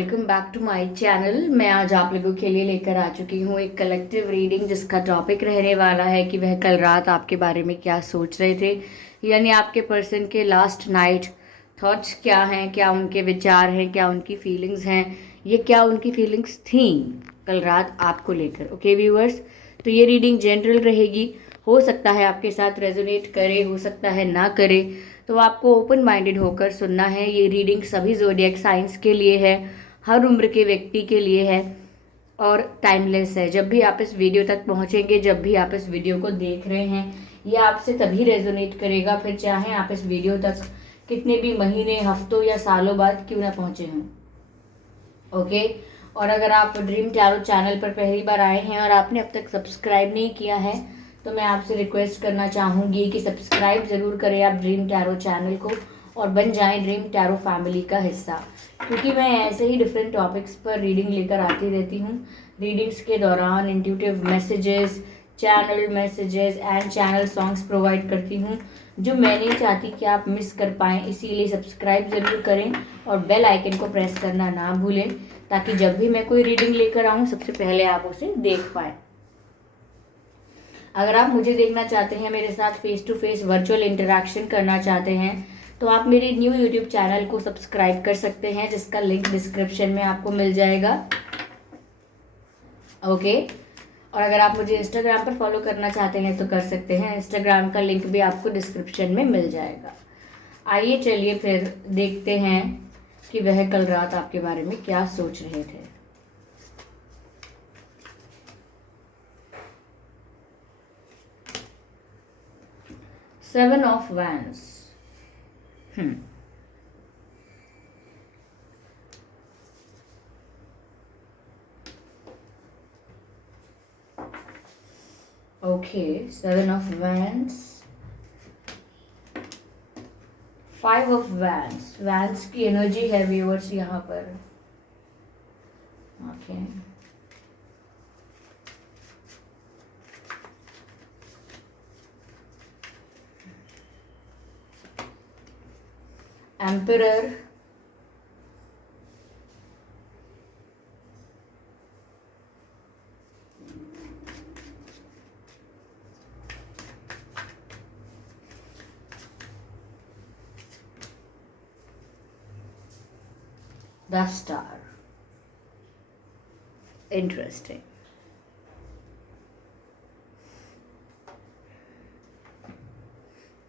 Welcome back to my channel. मैं आज आप लोगों के लिए लेकर आ चुकी हूँ एक कलेक्टिव रीडिंग, जिसका टॉपिक रहने वाला है कि वह कल रात आपके बारे में क्या सोच रहे थे, यानी आपके पर्सन के लास्ट नाइट थॉट्स क्या हैं, क्या उनके विचार हैं, क्या उनकी फीलिंग्स हैं, ये क्या उनकी फीलिंग्स थी कल रात आपको लेकर। ओके व्यूअर्स, तो ये रीडिंग जनरल रहेगी। हो सकता है आपके साथ रेजोनेट करे, हो सकता है ना करे, तो आपको ओपन माइंडेड होकर सुनना है। ये रीडिंग सभी ज़ोडिएक साइंस के लिए है, हर उम्र के व्यक्ति के लिए है और टाइमलेस है। जब भी आप इस वीडियो तक पहुंचेंगे, जब भी आप इस वीडियो को देख रहे हैं, ये आपसे तभी रेजोनेट करेगा, फिर चाहे आप इस वीडियो तक कितने भी महीने, हफ्तों या सालों बाद क्यों ना पहुंचे हों। ओके, और अगर आप ड्रीम टैरो चैनल पर पहली बार आए हैं और आपने अब तक सब्सक्राइब नहीं किया है, तो मैं आपसे रिक्वेस्ट करना चाहूँगी कि सब्सक्राइब ज़रूर करें आप ड्रीम टैरो चैनल को और बन जाएं ड्रीम टैरो फैमिली का हिस्सा, क्योंकि मैं ऐसे ही डिफरेंट टॉपिक्स पर रीडिंग लेकर आती रहती हूँ। रीडिंग्स के दौरान intuitive messages, channel messages and channel songs provide करती हूँ, जो मैं नहीं चाहती कि आप मिस कर पाएँ। इसीलिए सब्सक्राइब ज़रूर करें और बेल आइकन को प्रेस करना ना भूलें, ताकि जब भी मैं कोई रीडिंग लेकर आऊँ सबसे पहले आप उसे देख पाएँ। अगर आप मुझे देखना चाहते हैं, मेरे साथ face to face virtual interaction करना चाहते हैं, तो आप मेरे न्यू यूट्यूब चैनल को सब्सक्राइब कर सकते हैं, जिसका लिंक डिस्क्रिप्शन में आपको मिल जाएगा। ओके, और अगर आप मुझे इंस्टाग्राम पर फॉलो करना चाहते हैं तो कर सकते हैं, इंस्टाग्राम का लिंक भी आपको डिस्क्रिप्शन में मिल जाएगा। आइए चलिए फिर देखते हैं कि वह कल रात आपके बारे में क्या सोच रहे थे। Seven of wands. Okay, seven of wands, five of wands. Wands की एनर्जी है व्यूअर्स यहाँ पर। Okay, emperor, the star. Interesting.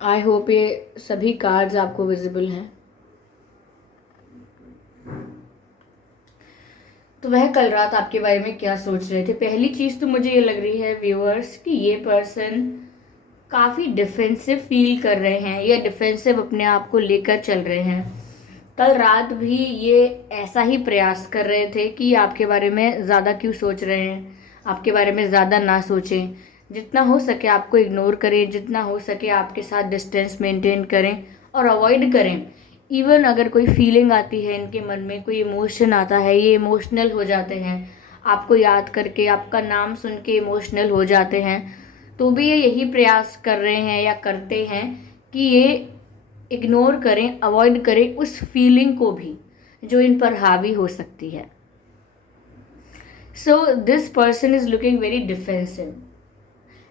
I hope ये सभी कार्ड्स आपको विजिबल हैं। तो वह कल रात आपके बारे में क्या सोच रहे थे। पहली चीज़ तो मुझे ये लग रही है व्यूअर्स कि ये पर्सन काफ़ी डिफेंसिव फील कर रहे हैं या डिफेंसिव अपने आप को लेकर चल रहे हैं। कल रात भी ये ऐसा ही प्रयास कर रहे थे कि आपके बारे में ज़्यादा क्यों सोच रहे हैं, आपके बारे में ज़्यादा ना सोचें, जितना हो सके आपको इग्नोर करें, जितना हो सके आपके साथ डिस्टेंस मेंटेन करें और अवॉइड करें। इवन अगर कोई फीलिंग आती है इनके मन में, कोई इमोशन आता है, ये इमोशनल हो जाते हैं, आपको याद करके, आपका नाम सुन के इमोशनल हो जाते हैं, तो भी ये यही प्रयास कर रहे हैं या करते हैं कि ये इग्नोर करें, अवॉइड करें उस फीलिंग को भी जो इन पर हावी हो सकती है। So this person is looking very defensive.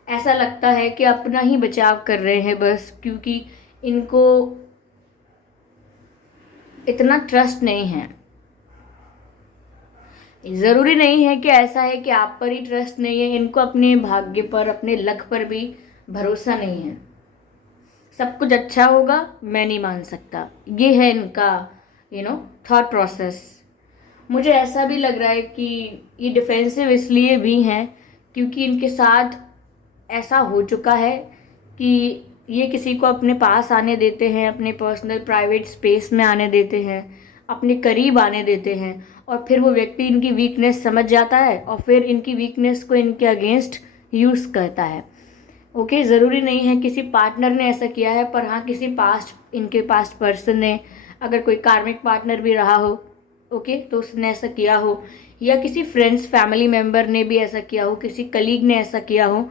ऐसा लगता है कि अपना ही बचाव कर रहे हैं बस, क्योंकि इनको इतना ट्रस्ट नहीं है। ज़रूरी नहीं है कि ऐसा है कि आप पर ही ट्रस्ट नहीं है, इनको अपने भाग्य पर, अपने लक पर भी भरोसा नहीं है। सब कुछ अच्छा होगा मैं नहीं मान सकता, ये है इनका थॉट प्रोसेस। मुझे ऐसा भी लग रहा है कि ये डिफेंसिव इसलिए भी हैं क्योंकि इनके साथ ऐसा हो चुका है कि ये किसी को अपने पास आने देते हैं, अपने पर्सनल प्राइवेट स्पेस में आने देते हैं, अपने करीब आने देते हैं, और फिर वो व्यक्ति इनकी वीकनेस समझ जाता है और फिर इनकी वीकनेस को इनके अगेंस्ट यूज़ करता है। ओके, ज़रूरी नहीं है किसी पार्टनर ने ऐसा किया है, पर हाँ किसी इनके पास्ट पर्सन ने, अगर कोई कार्मिक पार्टनर भी रहा हो, ओके, तो उसने ऐसा किया हो, या किसी फ्रेंड्स फैमिली मेम्बर ने भी ऐसा किया हो, किसी कलीग ने ऐसा किया हो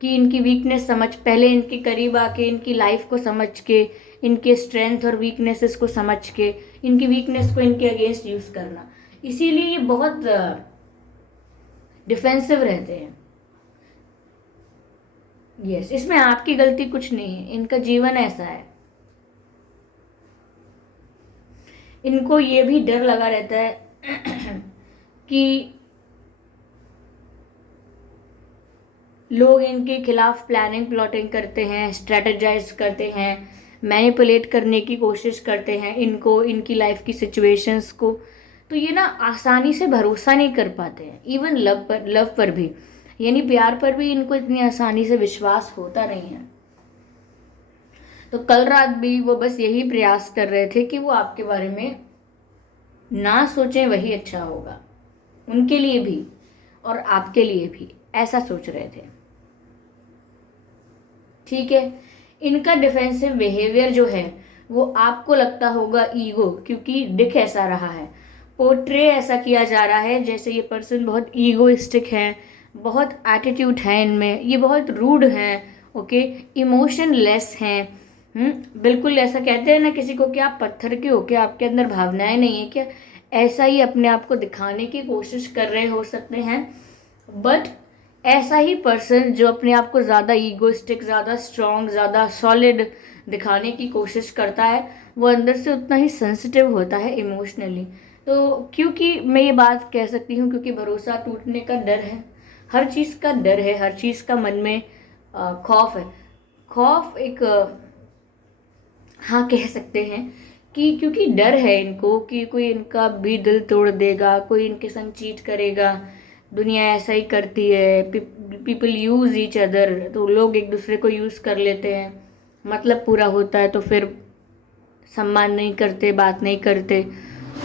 कि इनकी वीकनेस पहले इनके करीब आके, इनकी लाइफ को समझ के, इनके स्ट्रेंथ और वीकनेसेस को समझ के, इनकी वीकनेस को इनके अगेंस्ट यूज़ करना। इसीलिए ये बहुत डिफेंसिव रहते हैं। यस, इसमें आपकी गलती कुछ नहीं है, इनका जीवन ऐसा है। इनको ये भी डर लगा रहता है कि लोग इनके खिलाफ प्लानिंग प्लॉटिंग करते हैं, स्ट्रेटजाइज करते हैं, मैनिपुलेट करने की कोशिश करते हैं इनको, इनकी लाइफ की सिचुएशंस को। तो ये ना आसानी से भरोसा नहीं कर पाते हैं, इवन लव पर भी, यानी प्यार पर भी इनको इतनी आसानी से विश्वास होता नहीं है। तो कल रात भी वो बस यही प्रयास कर रहे थे कि वो आपके बारे में ना सोचें, वही अच्छा होगा उनके लिए भी और आपके लिए भी, ऐसा सोच रहे थे। ठीक है, इनका डिफेंसिव बिहेवियर जो है वो आपको लगता होगा ईगो, क्योंकि दिख ऐसा रहा है, पोर्ट्रे ऐसा किया जा रहा है जैसे ये पर्सन बहुत ईगोइस्टिक है, बहुत एटीट्यूड है इनमें, ये बहुत रूड हैं, ओके, इमोशनलेस हैं। बिल्कुल ऐसा कहते हैं ना किसी को कि आप पत्थर के हो, क्या आपके अंदर भावनाएं नहीं है क्या, ऐसा ही अपने आप को दिखाने की कोशिश कर रहे हो सकते हैं। बट ऐसा ही पर्सन जो अपने आप को ज़्यादा ईगोइस्टिक, ज़्यादा स्ट्रॉन्ग, ज़्यादा सॉलिड दिखाने की कोशिश करता है, वो अंदर से उतना ही सेंसिटिव होता है इमोशनली। तो क्योंकि मैं ये बात कह सकती हूँ क्योंकि भरोसा टूटने का डर है, हर चीज़ का डर है, हर चीज़ का मन में खौफ है। खौफ एक हाँ कह सकते हैं कि क्योंकि डर है इनको कि कोई इनका भी दिल तोड़ देगा, कोई इनके संग चीट करेगा, दुनिया ऐसा ही करती है, पीपल यूज़ ईच अदर, तो लोग एक दूसरे को यूज़ कर लेते हैं, मतलब पूरा होता है तो फिर सम्मान नहीं करते, बात नहीं करते।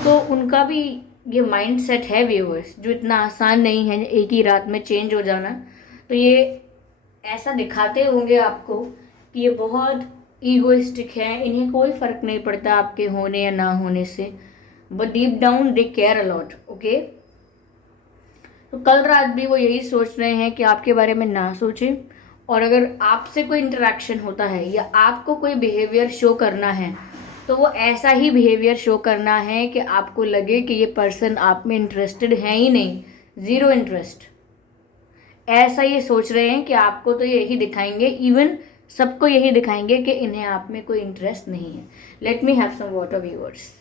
तो उनका भी ये माइंड सेट है व्यूअर्स, जो इतना आसान नहीं है एक ही रात में चेंज हो जाना। तो ये ऐसा दिखाते होंगे आपको कि ये बहुत ईगोइस्टिक है, इन्हें कोई फ़र्क नहीं पड़ता आपके होने या ना होने से, but deep down they care a lot, okay. तो कल रात भी वो यही सोच रहे हैं कि आपके बारे में ना सोचें, और अगर आपसे कोई इंटरेक्शन होता है या आपको कोई बिहेवियर शो करना है तो वो ऐसा ही बिहेवियर शो करना है कि आपको लगे कि ये पर्सन आप में इंटरेस्टेड है ही नहीं, ज़ीरो इंटरेस्ट। ऐसा ये सोच रहे हैं कि आपको तो यही दिखाएंगे, इवन सबको यही दिखाएंगे कि इन्हें आप में कोई इंटरेस्ट नहीं है। Let me have some water viewers.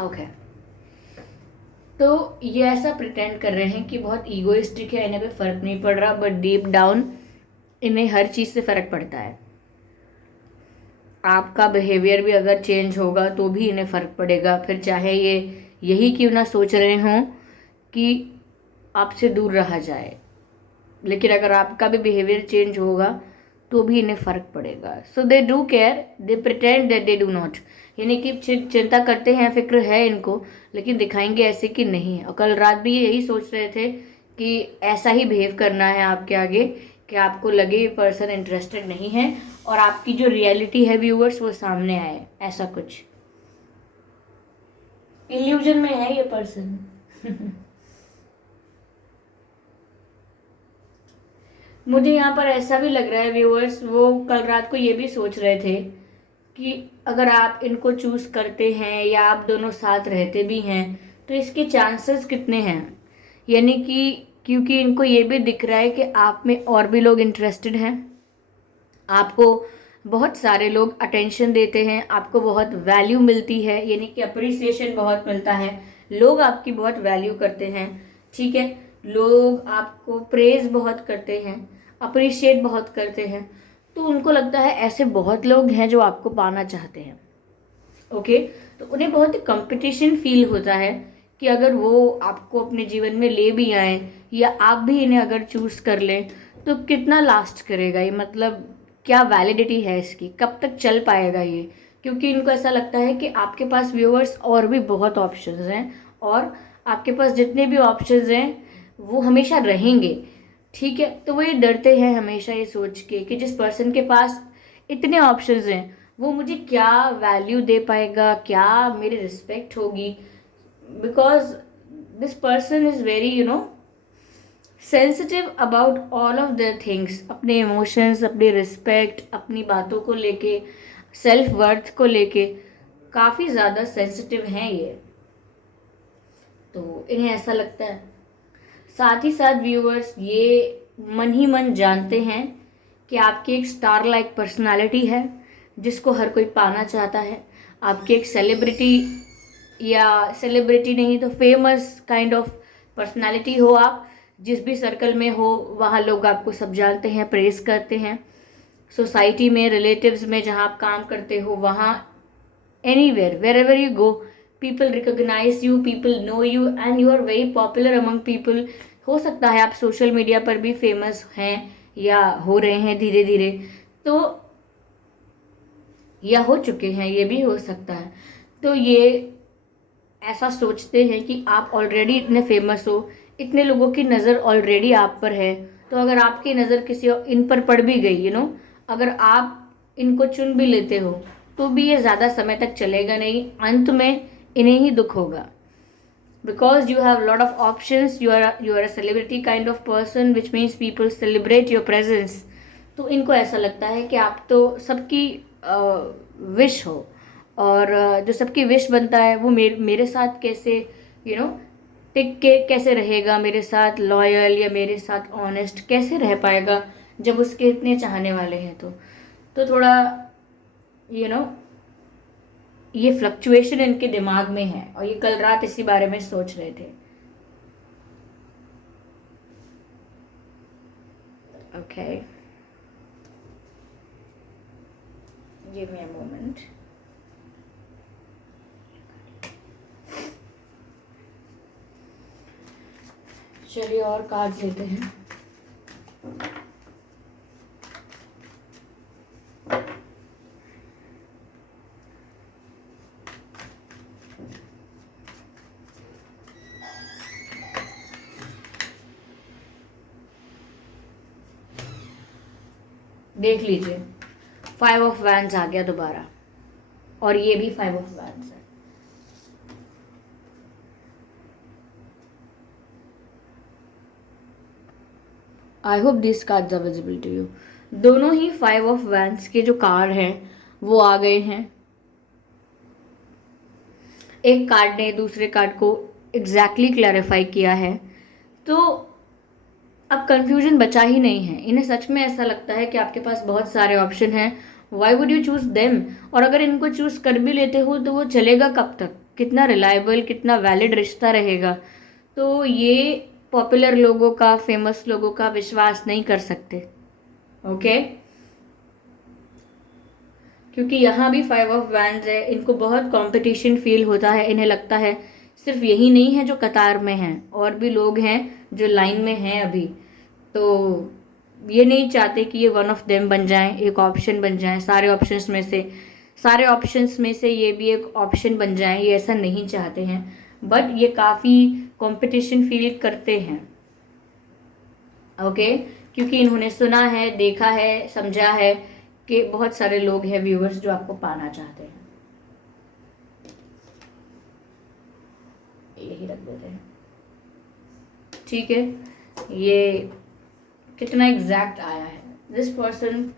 Okay, तो ये ऐसा प्रिटेंड कर रहे हैं कि बहुत ईगोइस्टिक है, इन्हें पे फ़र्क नहीं पड़ रहा, बट डीप डाउन इन्हें हर चीज़ से फ़र्क पड़ता है। आपका बिहेवियर भी अगर चेंज होगा तो भी इन्हें फ़र्क पड़ेगा, फिर चाहे ये यही क्यों ना सोच रहे हों कि आपसे दूर रहा जाए, लेकिन अगर आपका भी बिहेवियर चेंज होगा तो भी इन्हें फ़र्क पड़ेगा। So they do care, they pretend that they do not, यानी कि चिंता करते हैं, फिक्र है इनको, लेकिन दिखाएंगे ऐसे कि नहीं है। और कल रात भी यही सोच रहे थे कि ऐसा ही बिहेव करना है आपके आगे कि आपको लगे ये पर्सन इंटरेस्टेड नहीं है और आपकी जो रियलिटी है व्यूअर्स वो सामने आए, ऐसा कुछ इल्यूजन में है ये पर्सन। मुझे यहाँ पर ऐसा भी लग रहा है व्यूअर्स, वो कल रात को ये भी सोच रहे थे कि अगर आप इनको चूज़ करते हैं या आप दोनों साथ रहते भी हैं तो इसके चांसेस कितने हैं, यानी कि क्योंकि इनको ये भी दिख रहा है कि आप में और भी लोग इंटरेस्टेड हैं, आपको बहुत सारे लोग अटेंशन देते हैं, आपको बहुत वैल्यू मिलती है, यानी कि अप्रिसिएशन बहुत मिलता है, लोग आपकी बहुत वैल्यू करते हैं, ठीक है, लोग आपको प्रेज बहुत करते हैं, अप्रिशिएट बहुत करते हैं। तो उनको लगता है ऐसे बहुत लोग हैं जो आपको पाना चाहते हैं, ओके। तो उन्हें बहुत कंपटीशन फील होता है कि अगर वो आपको अपने जीवन में ले भी आए या आप भी इन्हें अगर चूज़ कर लें तो कितना लास्ट करेगा ये, मतलब क्या वैलिडिटी है इसकी, कब तक चल पाएगा ये, क्योंकि इनको ऐसा लगता है कि आपके पास व्यूअर्स और भी बहुत ऑप्शंस हैं और आपके पास जितने भी ऑप्शंस हैं वो हमेशा रहेंगे, ठीक है। तो वो ये डरते हैं हमेशा ये सोच के कि जिस पर्सन के पास इतने ऑप्शंस हैं वो मुझे क्या वैल्यू दे पाएगा, क्या मेरी रिस्पेक्ट होगी, because this person is very sensitive about all of their things, अपने इमोशंस, अपनी रिस्पेक्ट, अपनी बातों को लेके, सेल्फ वर्थ को लेके काफ़ी ज़्यादा सेंसिटिव हैं ये। तो इन्हें ऐसा लगता है। साथ ही साथ व्यूअर्स ये मन ही मन जानते हैं कि आपकी एक स्टार लाइक पर्सनालिटी है जिसको हर कोई पाना चाहता है। आपकी एक सेलिब्रिटी, या सेलिब्रिटी नहीं तो फेमस काइंड ऑफ पर्सनालिटी हो आप, जिस भी सर्कल में हो वहाँ लोग आपको सब जानते हैं, प्रेज करते हैं। सोसाइटी में, रिलेटिव्स में, जहाँ आप काम करते हो वहाँ, anywhere, wherever you go, people recognise you, people know you and you are very popular among people. हो सकता है आप सोशल मीडिया पर भी फेमस हैं या हो रहे हैं धीरे धीरे, तो या हो चुके हैं, ये भी हो सकता है। तो ये ऐसा सोचते हैं कि आप ऑलरेडी इतने फेमस हो, इतने लोगों की नज़र ऑलरेडी आप पर है, तो अगर आपकी नज़र किसी और इन पर पड़ भी गई, अगर आप इनको चुन भी लेते हो तो भी ये ज़्यादा समय तक चलेगा नहीं, अंत में इन्हें ही दुख होगा। Because you have lot of options, you are a celebrity kind of person which means people celebrate your presence. तो इनको ऐसा लगता है कि आप तो सबकी विश हो, और जो सबकी विश बनता है वो मेरे साथ कैसे टिक के कैसे रहेगा, मेरे साथ लॉयल या मेरे साथ ऑनेस्ट कैसे रह पाएगा जब उसके इतने चाहने वाले हैं। तो थोड़ा यू नो ये फ्लक्चुएशन इनके दिमाग में है, और ये कल रात इसी बारे में सोच रहे थे। Okay, give me a moment. चलिए और कार्ड्स लेते हैं। देख लीजिए, 5 ऑफ वैंड्स आ गया दोबारा, और ये भी 5 ऑफ वैंड्स है। I hope this cards are visible to you. दोनों ही 5 ऑफ वैंड्स के जो कार्ड हैं वो आ गए हैं। एक कार्ड ने दूसरे कार्ड को एग्जैक्टली क्लैरिफाई किया है, तो अब कंफ्यूजन बचा ही नहीं है। इन्हें सच में ऐसा लगता है कि आपके पास बहुत सारे ऑप्शन हैं, why would you choose them. और अगर इनको चूज कर भी लेते हो तो वो चलेगा कब तक, कितना रिलायबल, कितना वैलिड रिश्ता रहेगा। तो ये पॉपुलर लोगों का, फेमस लोगों का विश्वास नहीं कर सकते। ओके, क्योंकि यहाँ भी 5 ऑफ वैंड्स है, इनको बहुत कंपटीशन फील होता है। इन्हें लगता है सिर्फ यही नहीं है जो कतार में हैं, और भी लोग हैं जो लाइन में हैं अभी। तो ये नहीं चाहते कि ये वन ऑफ देम बन जाएं, एक ऑप्शन बन जाएं, सारे ऑप्शंस में से ये भी एक ऑप्शन बन जाएं, ये ऐसा नहीं चाहते हैं। बट ये काफ़ी कंपटीशन फील करते हैं। ओके, क्योंकि इन्होंने सुना है, देखा है, समझा है कि बहुत सारे लोग हैं व्यूअर्स जो आपको पाना चाहते हैं। यही रख देते हैं, ठीक है। ये कितना एग्जैक्ट आया है। दिस पर्सन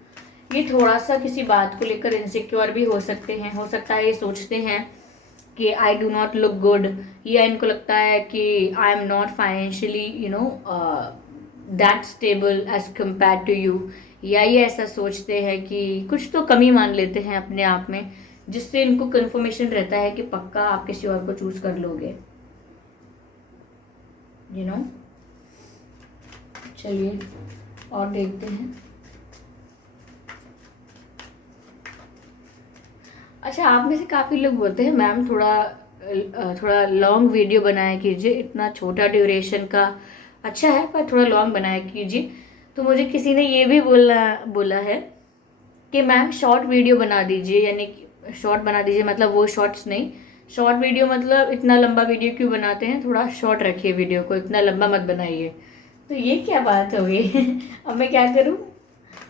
ये थोड़ा सा किसी बात को लेकर इनसिक्योर भी हो सकते हैं। हो सकता है ये सोचते हैं कि I do not look good, या इनको लगता है कि I am not financially that stable as compare to you, या ये ऐसा सोचते हैं कि कुछ तो कमी मान लेते हैं अपने आप में, जिससे इनको कंफर्मेशन रहता है कि पक्का आप किसी और को चूज कर लोगे। चलिए और देखते हैं। अच्छा, आप में से काफ़ी लोग बोलते हैं मैम थोड़ा लॉन्ग वीडियो बनाया कीजिए, इतना छोटा ड्यूरेशन का अच्छा है पर थोड़ा लॉन्ग बनाया कीजिए। तो मुझे किसी ने ये भी बोला है कि मैम शॉर्ट वीडियो बना दीजिए, यानी शॉर्ट बना दीजिए मतलब वो शॉर्ट्स नहीं, शॉर्ट वीडियो मतलब इतना लंबा वीडियो क्यों बनाते हैं, थोड़ा शॉर्ट रखिए वीडियो को, इतना लंबा मत बनाइए। तो ये क्या बात हो गई अब मैं क्या करूँ,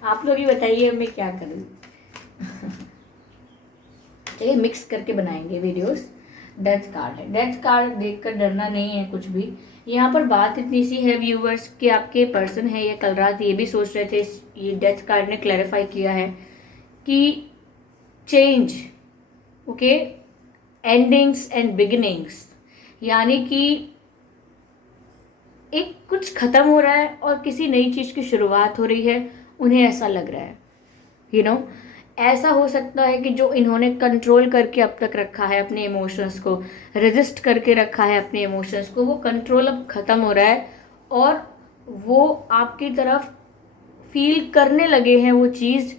आप लोग ही बताइए अब मैं क्या करूँ। ये मिक्स करके बनाएंगे वीडियोस। डेथ कार्ड है, डेथ कार्ड देखकर डरना नहीं है कुछ भी। यहाँ पर बात इतनी सी है व्यूवर्स कि आपके पर्सन है ये कल रात ये भी सोच रहे थे, ये डेथ कार्ड ने क्लैरिफाई किया है कि change, okay, endings and beginnings, यानी कि एक कुछ खत्म हो रहा है और किसी नई चीज की शुरुआत हो रही है, उन्हें ऐसा लग रहा है। यू नो, ऐसा हो सकता है कि जो इन्होंने कंट्रोल करके अब तक रखा है अपने इमोशंस को, रेजिस्ट करके रखा है अपने इमोशंस को, वो कंट्रोल अब खत्म हो रहा है और वो आपकी तरफ फील करने लगे हैं वो चीज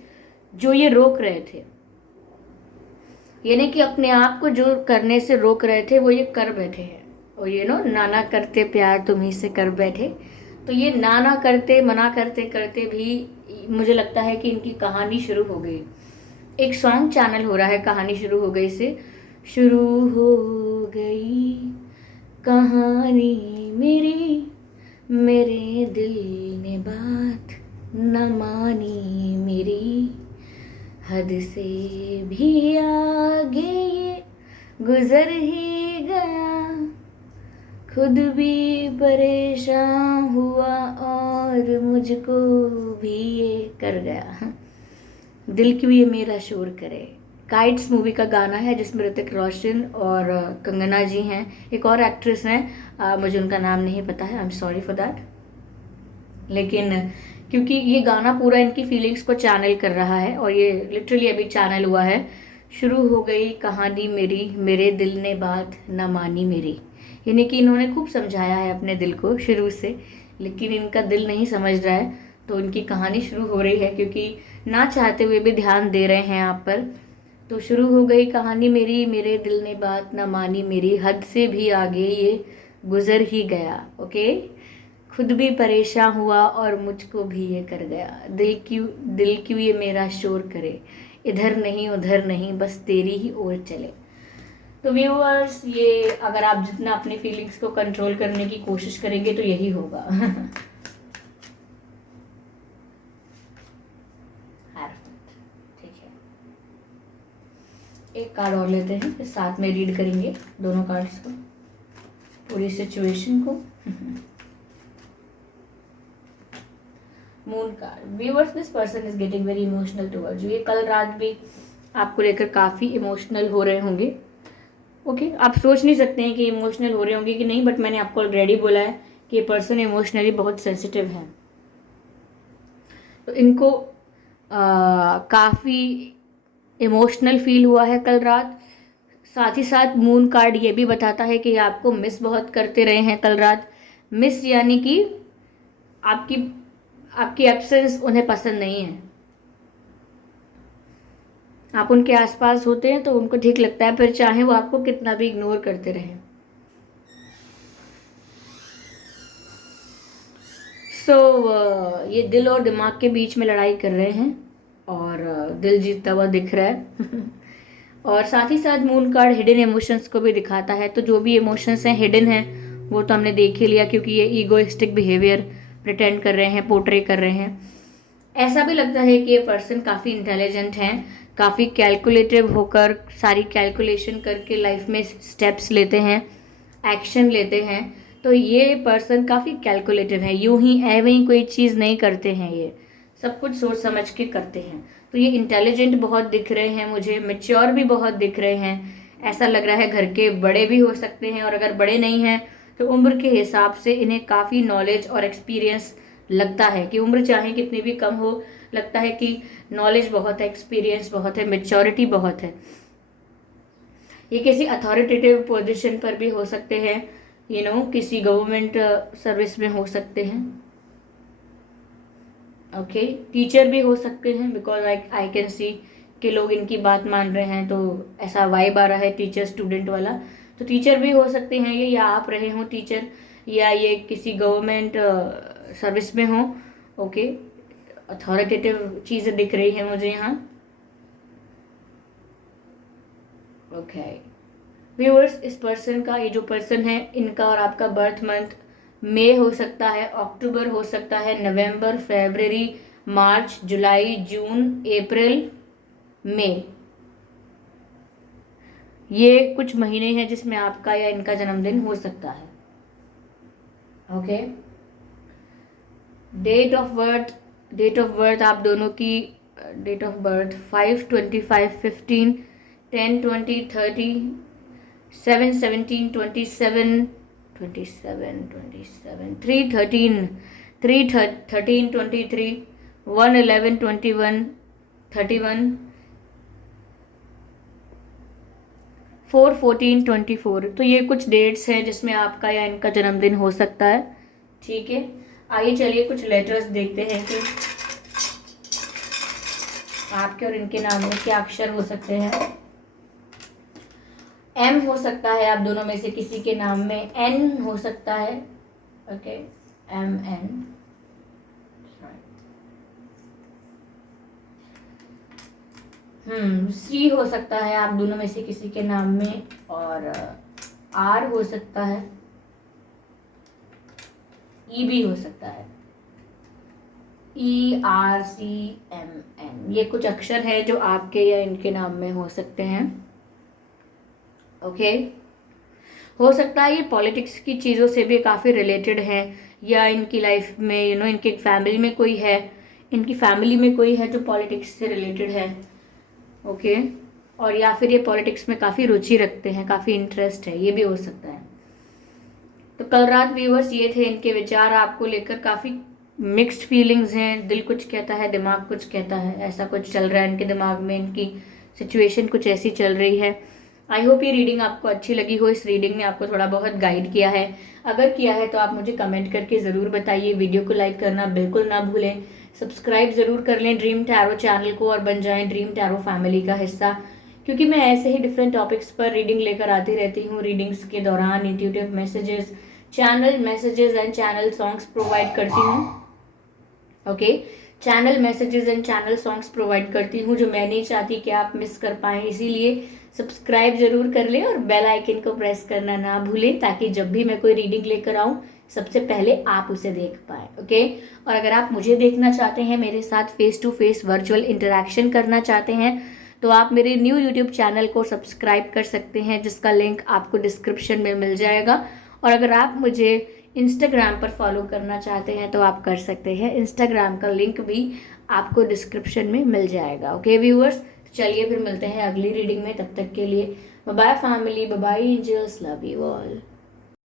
जो ये रोक रहे थे। यानी कि अपने आप को जो करने से रोक रहे थे वो ये कर बैठे हैं। और नाना करते प्यार तुम्ही से कर बैठे, तो ये नाना करते मना करते करते भी मुझे लगता है कि इनकी कहानी शुरू हो गई। एक सॉन्ग चैनल हो रहा है कहानी शुरू हो गई से, शुरू हो गई कहानी मेरी, मेरे दिल ने बात न मानी मेरी, हद से भी आगे ये गुजर ही गया, खुद भी परेशान हुआ और मुझको भी ये कर गया, दिल क्यों ये मेरा शोर करे। काइट्स मूवी का गाना है जिसमें ऋतिक रोशन और कंगना जी हैं, एक और एक्ट्रेस हैं, मुझे उनका नाम नहीं पता है, I am sorry for that. लेकिन क्योंकि ये गाना पूरा इनकी फीलिंग्स को चैनल कर रहा है और ये लिटरली अभी चैनल हुआ है, शुरू हो गई कहानी मेरी, मेरे दिल ने बात न मानी मेरी। यानी कि इन्होंने खूब समझाया है अपने दिल को शुरू से, लेकिन इनका दिल नहीं समझ रहा है, तो इनकी कहानी शुरू हो रही है क्योंकि ना चाहते हुए भी ध्यान दे रहे हैं आप पर। तो शुरू हो गई कहानी मेरी, मेरे दिल ने बात न मानी मेरी, हद से भी आगे ये गुजर ही गया, ओके, खुद भी परेशान हुआ और मुझको भी ये कर गया, दिल क्यों ये मेरा शोर करे, इधर नहीं उधर नहीं बस तेरी ही ओर चले। तो व्यूअर्स, ये अगर आप जितना अपनी फीलिंग्स को कंट्रोल करने की कोशिश करेंगे तो यही होगा। ठीक है, एक कार्ड और लेते हैं, फिर साथ में रीड करेंगे दोनों कार्ड्स को, पूरी सिचुएशन को। Moon card, viewers, this person is getting very emotional towards you. ये कल रात भी आपको लेकर काफ़ी इमोशनल हो रहे होंगे, ओके। आप सोच नहीं सकते हैं कि इमोशनल हो रहे होंगे कि नहीं, बट मैंने आपको ऑलरेडी बोला है कि ये पर्सन इमोशनली बहुत सेंसिटिव है, तो इनको काफ़ी इमोशनल फील हुआ है कल रात। साथ ही साथ मून कार्ड ये भी बताता है कि ये आपको मिस बहुत करते रहे हैं कल रात। मिस यानी कि आपकी आपकी एब्सेंस उन्हें पसंद नहीं है, आप उनके आसपास होते हैं तो उनको ठीक लगता है, फिर चाहे वो आपको कितना भी इग्नोर करते रहें। ये दिल और दिमाग के बीच में लड़ाई कर रहे हैं और दिल जीतता हुआ दिख रहा है। और साथ ही साथ मून कार्ड हिडन इमोशंस को भी दिखाता है, तो जो भी इमोशंस हैं हिडन हैं वो तो हमने देख ही लिया, क्योंकि ये ईगोइस्टिक बिहेवियर प्रिटेंड कर रहे हैं, पोर्ट्रे कर रहे हैं। ऐसा भी लगता है कि ये पर्सन काफ़ी इंटेलिजेंट हैं, काफ़ी कैलकुलेटिव होकर सारी कैलकुलेशन करके लाइफ में स्टेप्स लेते हैं, एक्शन लेते हैं। तो ये पर्सन काफ़ी कैलकुलेटिव है, यूं ही एवं ही कोई चीज़ नहीं करते हैं, ये सब कुछ सोच समझ के करते हैं। तो ये इंटेलिजेंट बहुत दिख रहे हैं मुझे, मैच्योर भी बहुत दिख रहे हैं। ऐसा लग रहा है घर के बड़े भी हो सकते हैं, और अगर बड़े नहीं हैं तो उम्र के हिसाब से इन्हें काफ़ी नॉलेज और एक्सपीरियंस लगता है, कि उम्र चाहे कितनी भी कम हो, लगता है कि नॉलेज बहुत है, एक्सपीरियंस बहुत है, मैच्योरिटी बहुत है। ये किसी अथॉरिटेटिव पोजीशन पर भी हो सकते हैं, किसी गवर्नमेंट सर्विस में हो सकते हैं, ओके। टीचर भी हो सकते हैं, बिकॉज आई कैन सी कि लोग इनकी बात मान रहे हैं, तो ऐसा वाइब आ रहा है टीचर स्टूडेंट वाला। तो टीचर भी हो सकते हैं ये, या आप रहे हो टीचर, या ये किसी गवर्नमेंट सर्विस में हो, ओके। अथॉरिटेटिव चीज़ें दिख रही है मुझे यहाँ, ओके। व्यूअर्स, इस पर्सन का, ये जो पर्सन है, इनका और आपका बर्थ मंथ मई हो सकता है, अक्टूबर हो सकता है, नवंबर, फरवरी, मार्च, जुलाई, जून, अप्रैल, मई, ये कुछ महीने हैं जिसमें आपका या इनका जन्मदिन हो सकता है। ओके, डेट ऑफ बर्थ आप दोनों की डेट ऑफ बर्थ 5/25/15, 10/20/30, 7/17/27, 27/27, 3/13/23, 1/11/21, 31, 4/14/24। तो ये कुछ डेट्स हैं जिसमें आपका या इनका जन्मदिन हो सकता है। ठीक है, आइए चलिए कुछ लेटर्स देखते हैं कि आपके और इनके नाम में क्या अक्षर हो सकते हैं। एम हो सकता है आप दोनों में से किसी के नाम में, एन हो सकता है। ओके, एम एन, सी हो सकता है आप दोनों में से किसी के नाम में, और आर हो सकता है, ई भी हो सकता है, ERCMN। ये कुछ अक्षर है जो आपके या इनके नाम में हो सकते हैं। ओके, हो सकता है ये पॉलिटिक्स की चीज़ों से भी काफ़ी रिलेटेड है, या इनकी लाइफ में इनके फैमिली में कोई है, इनकी फैमिली में कोई है जो पॉलिटिक्स से रिलेटेड है। ओके, और या फिर ये पॉलिटिक्स में काफ़ी रुचि रखते हैं, काफ़ी इंटरेस्ट है, ये भी हो सकता है। तो कल रात व्यूअर्स ये थे इनके विचार आपको लेकर। काफ़ी मिक्स्ड फीलिंग्स हैं, दिल कुछ कहता है, दिमाग कुछ कहता है, ऐसा कुछ चल रहा है इनके दिमाग में, इनकी सिचुएशन कुछ ऐसी चल रही है। आई होप ये रीडिंग आपको अच्छी लगी हो, इस रीडिंग ने आपको थोड़ा बहुत गाइड किया है। अगर किया है तो आप मुझे कमेंट करके ज़रूर बताइए। वीडियो को लाइक करना बिल्कुल ना भूलें, सब्सक्राइब ज़रूर कर लें ड्रीम टैरो चैनल को और बन जाएं ड्रीम टैरो फैमिली का हिस्सा, क्योंकि मैं ऐसे ही डिफरेंट टॉपिक्स पर रीडिंग लेकर आती रहती हूँ। रीडिंग्स के दौरान intuitive messages, channel messages and channel songs provide करती हूँ। Okay, channel messages and channel songs provide करती हूँ जो मैं नहीं चाहती कि आप मिस कर पाएँ। इसीलिए सब्सक्राइब जरूर कर लें और बेल आइकन को प्रेस करना ना भूलें, ताकि जब भी मैं कोई रीडिंग लेकर आऊँ सबसे पहले आप उसे देख पाएँ। ओके, और अगर आप मुझे देखना चाहते हैं, मेरे साथ face to face virtual interaction करना चाहते हैं, तो आप मेरे न्यू यूट्यूब चैनल को सब्सक्राइब कर सकते हैं, जिसका लिंक आपको डिस्क्रिप्शन में मिल जाएगा। और अगर आप मुझे इंस्टाग्राम पर फॉलो करना चाहते हैं तो आप कर सकते हैं, इंस्टाग्राम का लिंक भी आपको डिस्क्रिप्शन में मिल जाएगा। ओके व्यूअर्स, चलिए फिर मिलते हैं अगली रीडिंग में। तब तक के लिए bye bye family, bye bye angels, love you all.